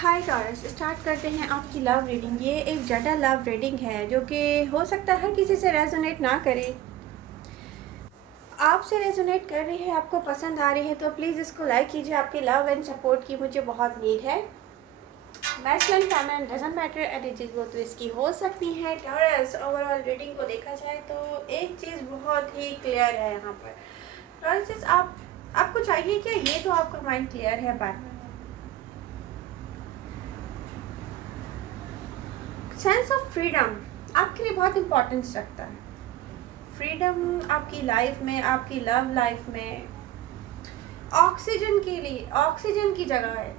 हाय taurus, start करते हैं आपकी लव रीडिंग। ये एक जटा लव रीडिंग है जो कि हो सकता है किसी से रेजोनेट ना करे। आपसे रेजोनेट कर रही है, आपको पसंद आ रही है तो प्लीज़ इसको लाइक कीजिए। आपकी लव एंड सपोर्ट की मुझे बहुत नीड है। Masculine feminine doesn't matter, energies वो तो इसकी हो सकती है। टॉरस, ओवरऑल रीडिंग को देखा जाए तो एक चीज़ बहुत ही क्लियर है यहाँ पर। टॉरस, आपको चाहिए क्या? ये तो आपका माइंड क्लियर है, बट सेंस ऑफ फ्रीडम आपके लिए बहुत इम्पोर्टेंस रखता है। फ्रीडम आपकी लाइफ में, आपकी लव लाइफ में ऑक्सीजन के लिए, ऑक्सीजन की जगह है।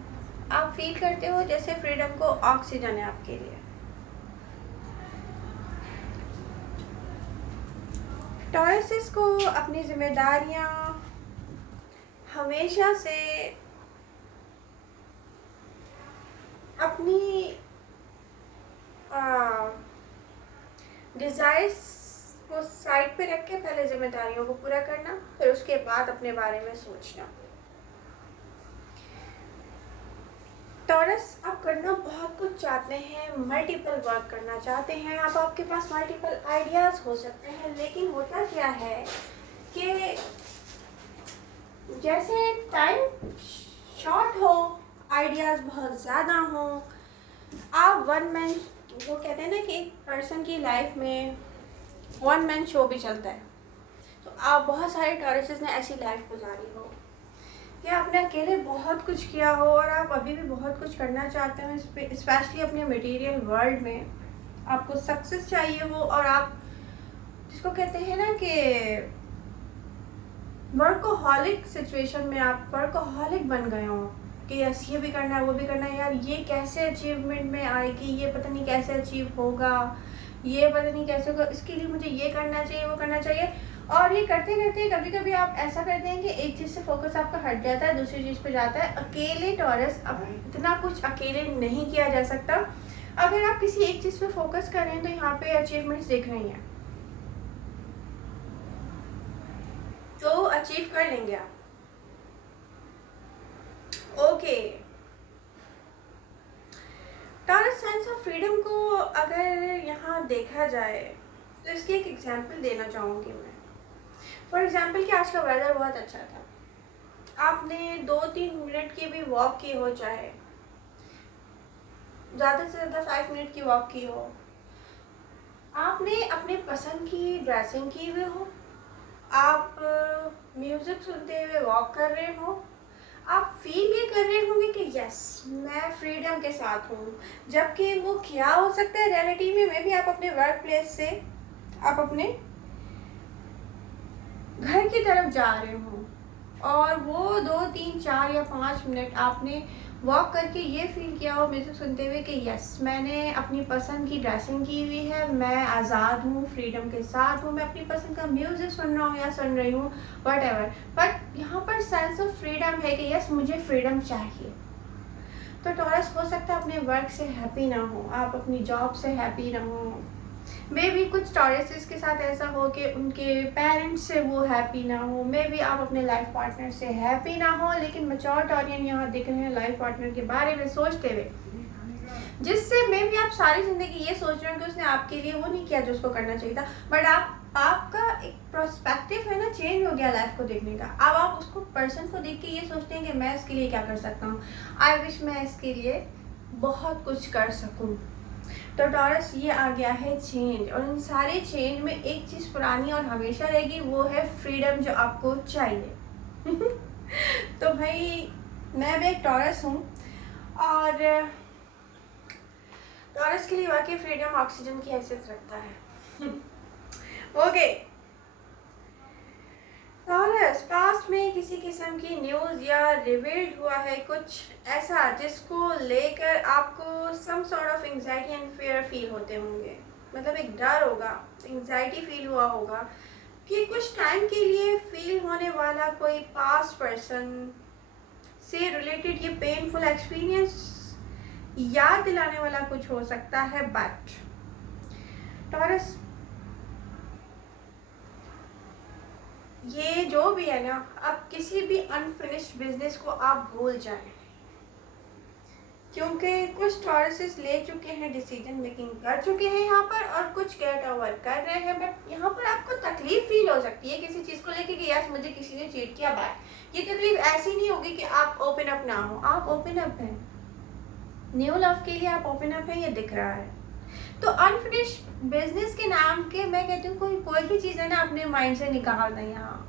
आप फील करते हो जैसे फ्रीडम को ऑक्सीजन है आपके लिए। टॉरसेस को अपनी जिम्मेदारियां हमेशा से अपनी डिज़ायर्स को साइड पे रख के पहले जिम्मेदारियों को पूरा करना, फिर उसके बाद अपने बारे में सोचना। टॉरस, आप करना बहुत कुछ चाहते हैं, मल्टीपल वर्क करना चाहते हैं, आप आपके पास मल्टीपल आइडियाज़ हो सकते हैं, लेकिन होता क्या है कि जैसे टाइम शॉर्ट हो, आइडियाज़ बहुत ज़्यादा हो, आप वन मैन, वो कहते हैं ना कि एक पर्सन की लाइफ में वन मैन शो भी चलता है। तो आप बहुत सारे टॉरसेस ने ऐसी लाइफ गुजारी हो कि आपने अकेले बहुत कुछ किया हो और आप अभी भी बहुत कुछ करना चाहते हो, स्पेशली अपने मटेरियल वर्ल्ड में आपको सक्सेस चाहिए हो, और आप जिसको कहते हैं ना कि वर्कोहॉलिक सिचुएशन में आप वर्कोहॉलिक बन गए हो कि यस ये भी करना है, वो भी करना है, यार ये कैसे अचीवमेंट में आएगी, ये पता नहीं कैसे अचीव होगा, ये पता नहीं कैसे होगा, इसके लिए मुझे ये करना चाहिए, वो करना चाहिए। और ये करते करते कभी कभी आप ऐसा करते हैं कि एक चीज़ से फोकस आपका हट जाता है, दूसरी चीज़ पे जाता है। अकेले टॉरस, अब इतना कुछ अकेले नहीं किया जा सकता। अगर आप किसी एक चीज़ पे फोकस करें तो यहाँ पे अचीवमेंट्स दिख रही हैं, तो अचीव कर लेंगे आप। Okay, taurus, sense of freedom को अगर यहाँ देखा जाए तो इसकी एक एग्जांपल देना चाहूँगी मैं। फॉर एग्जांपल कि आज का वेदर बहुत अच्छा था, आपने 2-3 मिनट की भी वॉक की हो, चाहे ज़्यादा से ज़्यादा 5 मिनट की वॉक की हो, आपने अपने पसंद की ड्रेसिंग की हुई हो, आप म्यूज़िक सुनते हुए वॉक कर रहे हो, आप फील ये कर रहे होंगे कि यस मैं फ्रीडम के साथ हूँ। जबकि वो क्या हो सकता है रियलिटी में, मे भी आप अपने वर्क प्लेस से आप अपने घर की तरफ जा रहे हो और वो 2-3-4 या 5 मिनट आपने वॉक करके ये फील किया हो म्यूज़िक सुनते हुए कि यस मैंने अपनी पसंद की ड्रेसिंग की हुई है, मैं आज़ाद हूँ, फ्रीडम के साथ हूँ, मैं अपनी पसंद का म्यूज़िक सुन रहा हूँ या सुन रही हूँ, वट एवर। बट यहाँ पर सेंस ऑफ फ्रीडम है कि यस मुझे फ्रीडम चाहिए। तो टॉरस, हो सकता है अपने वर्क से हैप्पी ना हो, आप अपनी जॉब से हैप्पी ना हो, मे बी कुछ टॉरसेस के साथ ऐसा हो कि उनके पेरेंट्स से वो हैप्पी ना हो, मे बी आप अपने लाइफ पार्टनर से हैप्पी ना हो, लेकिन मैच्योर टॉरियन यहाँ दिख रहे हैं लाइफ पार्टनर के बारे में सोचते हुए, जिससे मे बी आप सारी ज़िंदगी ये सोच रहे हो कि उसने आपके लिए वो नहीं किया जो उसको करना चाहिए था। बट आपका एक प्रोस्पेक्टिव है ना, चेंज हो गया लाइफ को देखने का। अब आप उसको पर्सन को देख के ये सोचते हैं कि मैं इसके लिए क्या कर सकता हूँ, आई विश मैं इसके लिए बहुत कुछ कर सकूँ। तो टॉरस, ये आ गया है चेंज, और इन सारे चेंज में एक चीज़ पुरानी और हमेशा रहेगी, वो है फ्रीडम जो आपको चाहिए। तो भाई मैं भी एक टॉरस हूँ, और टॉरस के लिए वाकई फ्रीडम ऑक्सीजन की हैसियत रखता है। ओके टॉरस, पास्ट में किसी किस्म की न्यूज़ या रिवील्ड हुआ है कुछ ऐसा जिसको लेकर आपको some sort of anxiety and fear feel होते होंगे, मतलब एक डर होगा, एंजाइटी फील हुआ होगा कि कुछ टाइम के लिए फील होने वाला कोई पास्ट पर्सन से रिलेटेड ये पेनफुल एक्सपीरियंस याद दिलाने वाला कुछ हो सकता है। बट टॉरस, ये जो भी है ना, अब किसी भी अनफिनिश्ड बिजनेस को आप भूल जाएं, क्योंकि कुछ टॉरसेस ले चुके हैं, डिसीजन मेकिंग कर चुके हैं यहाँ पर, और कुछ गेट ओवर कर रहे हैं। बट यहाँ पर आपको तकलीफ फील हो सकती है किसी चीज़ को लेके कि यस मुझे किसी ने चीट किया। बात ये तकलीफ ऐसी नहीं होगी कि आप ओपन अप ना हो, आप ओपन अप हैं, न्यू लव के लिए आप ओपन अप हैं, ये दिख रहा है। तो अनफिनिश्ड बिजनेस के नाम के मैं कहती हूँ कोई कोई भी चीज़ है ना अपने माइंड से निकाल दें यहाँ।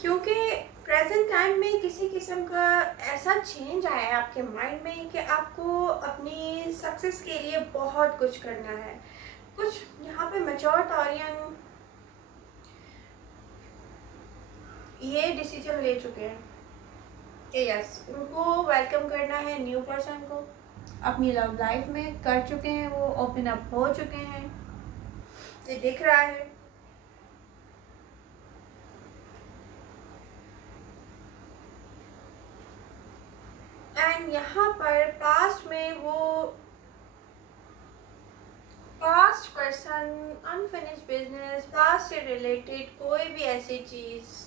क्योंकि प्रेजेंट टाइम में किसी किस्म का ऐसा चेंज आया है आपके माइंड में कि आपको अपनी सक्सेस के लिए बहुत कुछ करना है। कुछ यहाँ पे मैच्योर टॉरियन ये डिसीजन ले चुके हैं कि यस उनको वेलकम करना है न्यू पर्सन को अपनी लव लाइफ में, कर चुके हैं, वो ओपन अप हो चुके हैं, ये दिख रहा है। एंड यहाँ पर पास्ट में वो past person, unfinished business, past से रिलेटेड कोई भी ऐसी चीज़,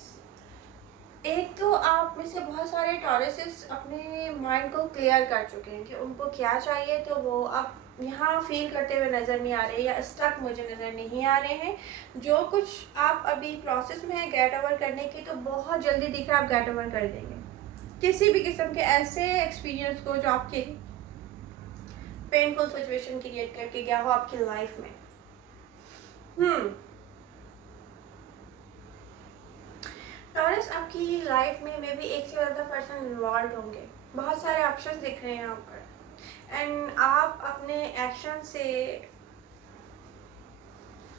एक तो आप में से बहुत सारे टॉरसेस अपने माइंड को क्लियर कर चुके हैं कि उनको क्या चाहिए, तो वो अब यहाँ फील करते हुए नज़र नहीं आ रहे या स्टक मुझे नज़र नहीं आ रहे हैं। जो कुछ आप अभी प्रोसेस में है गेट ओवर करने की, तो बहुत जल्दी दिख रहा है आप गेट ओवर कर देंगे किसी भी किस्म के ऐसे एक्सपीरियंस को जो आपके पेनफुल सिचुएशन क्रिएट करके गया हो आपकी लाइफ में। टॉरस आपकी लाइफ में मे बी एक से ज़्यादा पर्सन इन्वॉल्व होंगे, बहुत सारे ऑप्शंस दिख रहे हैं यहाँ पर। एंड आप अपने एक्शन से,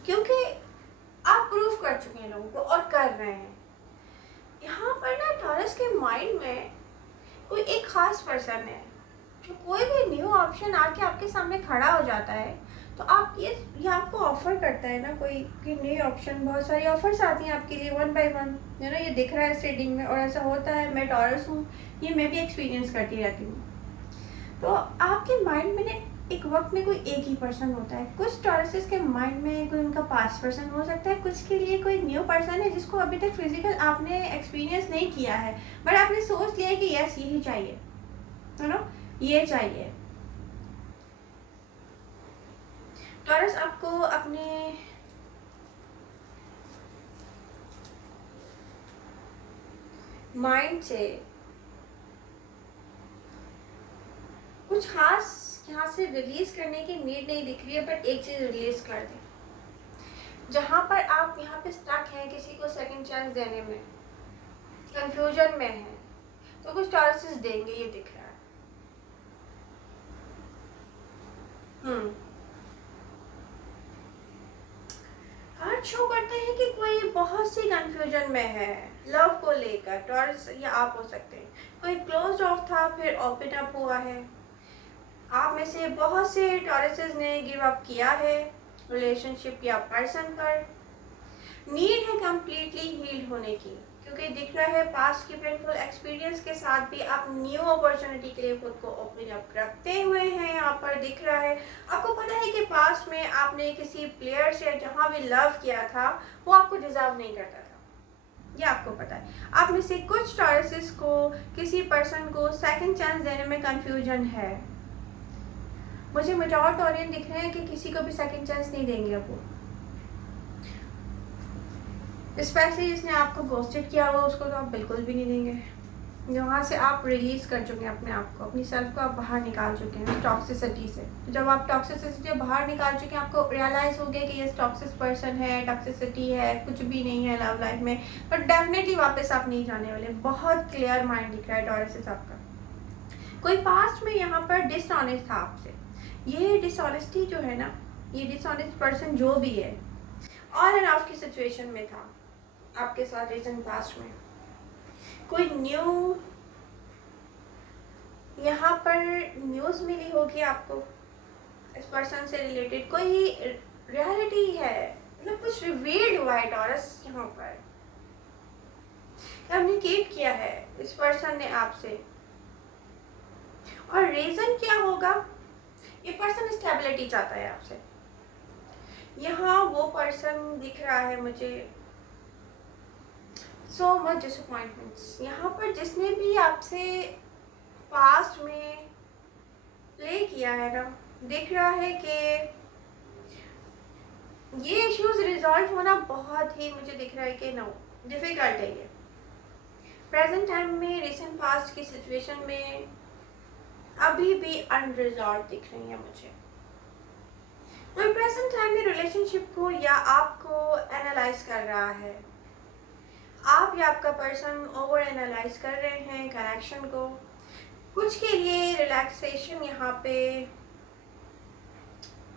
क्योंकि आप प्रूफ कर चुके हैं लोगों को और कर रहे हैं, यहाँ पर ना टॉरस के माइंड में कोई एक खास पर्सन है जो कोई भी न्यू ऑप्शन आके आपके सामने खड़ा हो जाता है, तो आप ये आपको ऑफर करता है ना कोई कि न्यू ऑप्शन, बहुत सारी ऑफर्स आती हैं आपके लिए one by one, you know, ये दिख रहा है स्टेडिंग में, और ऐसा होता है। मैं टॉरस हूँ, ये मैं भी एक्सपीरियंस करती रहती हूँ। तो आपके माइंड में ना एक वक्त में कोई एक ही पर्सन होता है। कुछ टॉरसेस के माइंड में कोई उनका पास्ट पर्सन हो सकता है, कुछ के लिए कोई न्यू पर्सन है जिसको अभी तक फिजिकल आपने एक्सपीरियंस नहीं किया है, बट आपने सोच लिया है कि यस यही चाहिए, यू नो, ये चाहिए। टॉरस आपको अपने माइंड से कुछ खास यहाँ से रिलीज करने की नीड नहीं दिख रही है, बट एक चीज़ रिलीज कर दें। जहाँ पर आप यहाँ पे स्टक हैं किसी को सेकंड चांस देने में, कंफ्यूजन में हैं, तो कुछ टॉरसेस देंगे, ये दिख रहा है। कार्ड शो करते हैं कि कोई बहुत सी कंफ्यूजन में है लव को लेकर। टॉरस या आप हो सकते हैं, कोई क्लोज ऑफ था फिर ओपन अप हुआ है। आप में से बहुत से टॉरसेस ने गिव अप किया है रिलेशनशिप या पर्सन पर। नीड है कंप्लीटली हील्ड होने की, क्योंकि दिख रहा है पास्ट की पेनफुल एक्सपीरियंस के साथ भी आप न्यू अपॉर्चुनिटी के लिए खुद को ओपन अप रखते हुए हैं। यहाँ पर दिख रहा है आपको पता है कि पास्ट में आपने किसी प्लेयर से जहाँ भी लव किया था वो आपको डिजर्व नहीं करता था, ये आपको पता है। आप में से कुछ टॉरसेस को किसी पर्सन को सेकंड चांस देने में कंफ्यूजन है। मुझे मैच्योर टॉरियन दिख रहे हैं कि किसी को भी सेकंड चांस नहीं देंगे अब वो, स्पेशली जिसने आपको गोस्टेड किया हुआ उसको तो आप बिल्कुल भी नहीं देंगे। यहाँ से आप रिलीज कर चुके हैं अपने आप को, अपनी सेल्फ को आप बाहर निकाल चुके हैं टॉक्सिसिटी से। जब आप टॉक्सिसिटी से बाहर निकाल चुके हैं, आपको रियलाइज हो गया कि ये टॉक्सिक पर्सन है, टॉक्सिसिटी है, कुछ भी नहीं है लव लाइफ में, बट डेफिनेटली वापस आप नहीं जाने वाले। बहुत क्लियर माइंड दिख रहा है टॉरस आपका। कोई पास्ट में यहाँ पर डिसऑनेस्ट था आपसे, ये डिसऑनेस्टी जो है ना, ये डिसऑनेस्ट पर्सन जो भी है ऑन एंड ऑफ की सिचुएशन में था आपके साथ रीजन पास्ट में। कोई न्यू यहाँ पर न्यूज़ मिली होगी आपको इस पर्सन से रिलेटेड, कोई रियलिटी है, मतलब कुछ रिवील्ड हुआ है टॉरस यहाँ पर, कम्युनिकेट किया है इस पर्सन ने आपसे। और रीजन क्या होगा, ये पर्सन स्टेबिलिटी चाहता है आपसे। यहाँ वो पर्सन दिख रहा है मुझे सो मच डिसअपॉइंटमेंट्स। यहाँ पर जिसने भी आपसे पास्ट में प्ले किया है ना, दिख रहा है कि ये इश्यूज रिजॉल्व होना बहुत ही, मुझे दिख रहा है कि नो, डिफ़िकल्ट है ये प्रेजेंट टाइम में। रिसेंट पास्ट की सिचुएशन में अभी भी अनरिजॉल्व दिख रही है मुझे। कोई प्रेजेंट टाइम में रिलेशनशिप को या आपको एनालाइज कर रहा है, आप या आपका पर्सन ओवर एनालाइज कर रहे हैं कनेक्शन को। कुछ के लिए रिलैक्सेशन यहाँ पे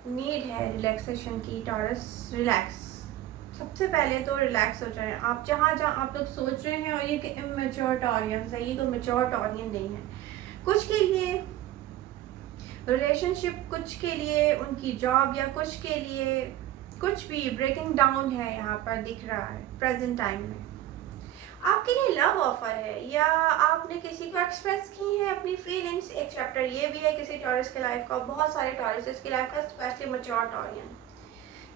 नीड है, रिलैक्सेशन की। टॉरस रिलैक्स, सबसे पहले तो रिलैक्स हो जाए आप। जहाँ जहाँ आप लोग सोच रहे हैं और ये कि इमेच्योर टॉरियंस है, ये तो मैच्योर टॉरियन नहीं है। कुछ के लिए रिलेशनशिप, कुछ के लिए उनकी जॉब, या कुछ के लिए कुछ भी ब्रेकिंग डाउन है यहाँ पर दिख रहा है प्रेजेंट टाइम में। आपके लिए लव ऑफर है, या आपने किसी को एक्सप्रेस की है अपनी फीलिंग्स। एक चैप्टर ये भी है किसी टॉरस के लाइफ का, बहुत सारे टॉरसेस की लाइफ का, स्पेशली मैच्योर टॉरियन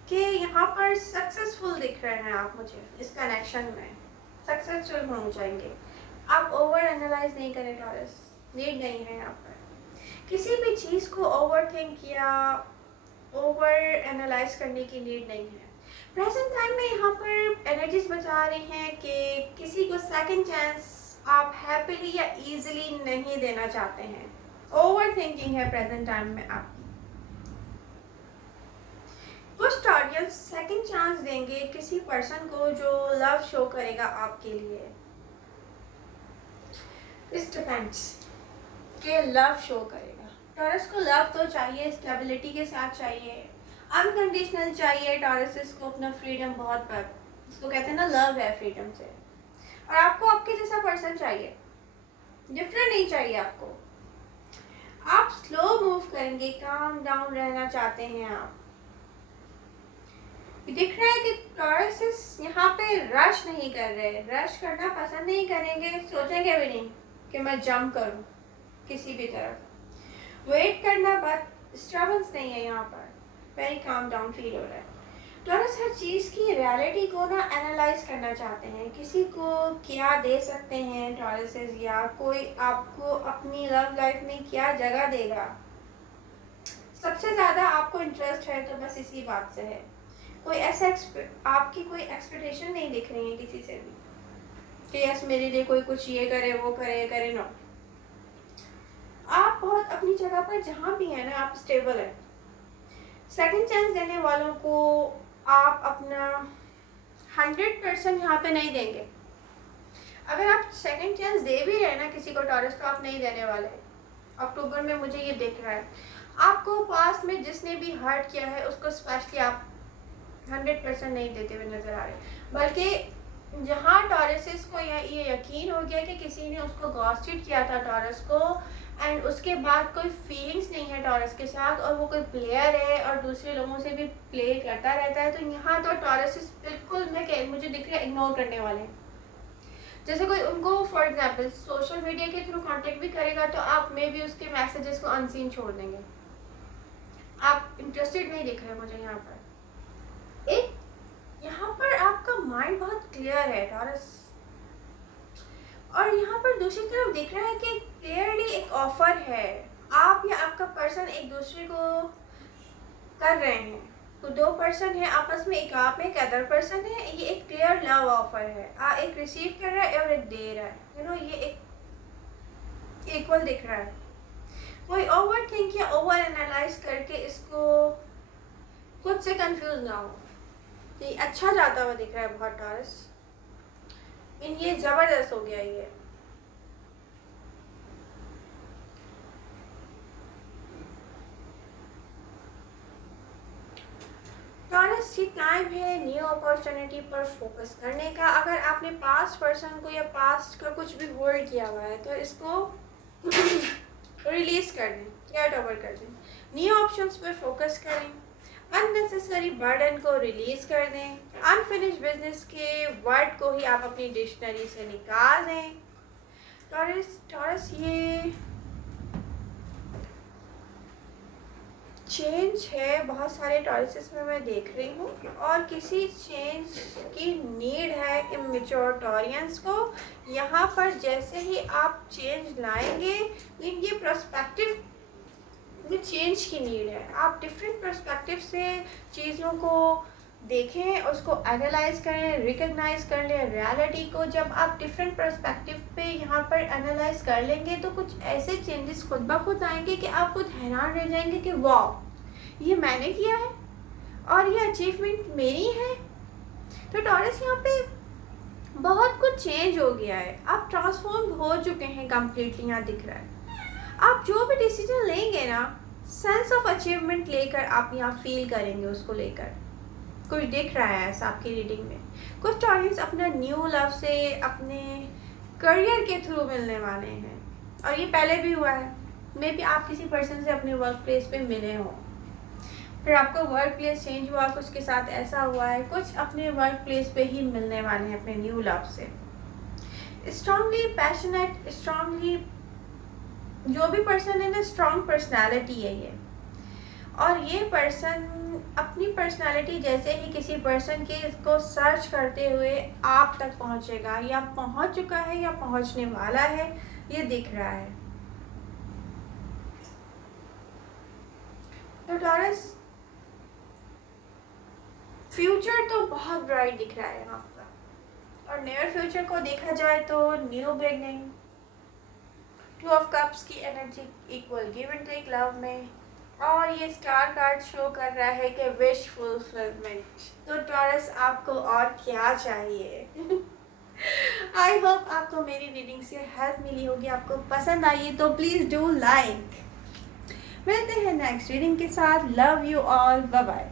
कि यहाँ पर सक्सेसफुल दिख रहे हैं आप मुझे इस कनेक्शन में, सक्सेसफुल हो जाएंगे आप। ओवर एनालाइज नहीं करें टॉरस, नीड नहीं है यहाँ पर किसी भी चीज़ को ओवर थिंक या ओवर एनालाइज करने की नीड नहीं है। प्रेजेंट टाइम में यहाँ पर एनर्जीज बता रही हैं कि किसी को सेकंड चांस आप हैप्पीली या इजीली नहीं देना चाहते हैं। ओवर थिंकिंग है प्रेजेंट टाइम में आपकी। कुछ टॉरियंस सेकंड चांस देंगे किसी पर्सन को जो लव शो करेगा आपके लिए। इस डिपेंड्स के लव शो करेगा। टॉरस को लव तो चाहिए, स्टेबिलिटी के साथ चाहिए, अनकंडीशनल चाहिए। टॉरस को अपना फ्रीडम बहुत पर, इसको कहते हैं ना, लव है फ्रीडम से। और आपको आपके जैसा पर्सन चाहिए, डिफरेंट नहीं चाहिए आपको। आप स्लो मूव करेंगे, काम डाउन रहना चाहते हैं आप। दिख रहा है कि टॉरस यहाँ पे रश नहीं कर रहे, रश करना पसंद नहीं करेंगे, सोचेंगे भी नहीं कि मैं जंप करूँ किसी भी तरफ। वेट करना, बट डिस्टर्बेंस नहीं है यहाँ पर, वेरी काम डाउन फील हो रहा है। टॉरस हर चीज़ की रियलिटी को ना एनालाइज करना चाहते हैं, किसी को क्या दे सकते हैं टॉरसेस, या कोई आपको अपनी लव लाइफ में क्या जगह देगा। सबसे ज़्यादा आपको इंटरेस्ट है तो बस इसी बात से है। कोई ऐसा आपकी कोई एक्सपेक्टेशन नहीं दिख रही है किसी से भी कि यस मेरे लिए कोई कुछ ये करे वो करे नो। आप बहुत अपनी जगह पर जहाँ भी है ना, आप स्टेबल है। सेकंड चांस देने वालों को आप अपना 100% यहाँ पे नहीं देंगे। अगर आप सेकंड चांस दे भी रहे ना किसी को टॉरस, तो आप नहीं देने वाले। अक्टूबर में मुझे ये दिख रहा है। आपको पास्ट में जिसने भी हर्ट किया है उसको स्पेशली आप 100% नहीं देते हुए नजर आ रहे, बल्कि जहाँ टॉरसेस को ये यकीन हो गया कि किसी ने उसको गॉसिप किया था टॉरस को, एंड उसके बाद कोई फीलिंग्स नहीं है टॉरस के साथ, और वो कोई प्लेयर है और दूसरे लोगों से भी प्ले करता रहता है, तो यहाँ तो टॉरसेस बिल्कुल मुझे दिख रहा है इग्नोर करने वाले हैं। जैसे कोई उनको फॉर एग्जांपल सोशल मीडिया के थ्रू कांटेक्ट भी करेगा तो आप मे भी उसके मैसेजेस को अनसीन छोड़ देंगे। आप इंटरेस्टेड नहीं दिख रहे मुझे यहाँ पर। एक यहाँ पर आपका माइंड बहुत क्लियर है टॉरस, और यहाँ पर दूसरी तरफ दिख रहा है कि क्लियरली एक ऑफर है, आप या आपका पर्सन एक दूसरे को कर रहे हैं। तो दो पर्सन है आपस में, एक आप में एक अदर पर्सन है, ये एक क्लियर लव ऑफर है। एक रिसीव कर रहा है और एक दे रहा है, यू नो, ये एक इक्वल दिख रहा है। कोई ओवर थिंक या ओवर एनालाइज करके इसको खुद से कंफ्यूज ना हो। ये अच्छा जाता हुआ दिख रहा है बहुत टॉरस, ये जबरदस्त हो गया ये। टॉरस ये टाइम है न्यू अपॉर्चुनिटी पर फोकस करने का। अगर आपने पास्ट पर्सन को या पास्ट का कुछ भी होल्ड किया हुआ है तो इसको रिलीज कर दें, गेट ओवर कर दें, न्यू ऑप्शंस पर फोकस करें, अननेसेसरी बर्डन को रिलीज कर दें, अनफिनिश बिजनेस के वर्ड को ही आप अपनी डिक्शनरी से निकाल दें। टॉरस ये चेंज है बहुत सारे टॉरसेस में मैं देख रही हूँ, और किसी चेंज की नीड है इमेच्योर टॉरियंस को। यहाँ पर जैसे ही आप चेंज लाएंगे, इनके पर्सपेक्टिव में चेंज की नीड है। आप डिफरेंट पर्सपेक्टिव से चीज़ों को देखें, उसको एनालाइज करें, रिकग्नाइज कर लें रियलिटी को। जब आप डिफरेंट पर्सपेक्टिव पे यहाँ पर एनालाइज कर लेंगे तो कुछ ऐसे चेंजेस खुद ब खुद आएंगे कि आप खुद हैरान रह जाएंगे कि वाह, ये मैंने किया है और ये अचीवमेंट मेरी है। तो टॉरस यहाँ पे बहुत कुछ चेंज हो गया है, आप ट्रांसफॉर्म हो चुके हैं कम्प्लीटली। यहाँ दिख रहा है आप जो भी डिसीजन लेंगे ना, सेंस ऑफ अचीवमेंट लेकर आप यहाँ फील करेंगे उसको लेकर। कुछ दिख रहा है ऐसा आपकी रीडिंग में। कुछ टॉरियंस अपना न्यू लव से अपने करियर के थ्रू मिलने वाले हैं, और ये पहले भी हुआ है। मे बी आप किसी पर्सन से अपने वर्क प्लेस पे मिले हों, फिर आपका वर्क प्लेस चेंज हुआ, कुछ के साथ ऐसा हुआ है। कुछ अपने वर्क प्लेस पे ही मिलने वाले हैं अपने न्यू लव से। स्ट्रांगली पैशनेट, स्ट्रांगली जो भी पर्सन है ना, स्ट्रांग पर्सनालिटी है ये। और ये पर्सन अपनी पर्सनालिटी जैसे ही किसी पर्सन के इसको सर्च करते हुए आप तक पहुंचेगा, या पहुंच चुका है या पहुंचने वाला है, ये दिख रहा है। तो टॉरस फ्यूचर तो बहुत ब्राइट दिख रहा है आपका, और नियर फ्यूचर को देखा जाए तो न्यू बिगनिंग, 2 ऑफ कप्स की energy equal give and take love में, और ये स्टार कार्ड शो कर रहा है कि विश फुलफिलमेंट। तो टॉरस आपको और क्या चाहिए? आई होप आपको मेरी रीडिंग से हेल्प मिली होगी, आपको पसंद आई है तो प्लीज़ डू लाइक। मिलते हैं नेक्स्ट रीडिंग के साथ। Love you all, bye bye.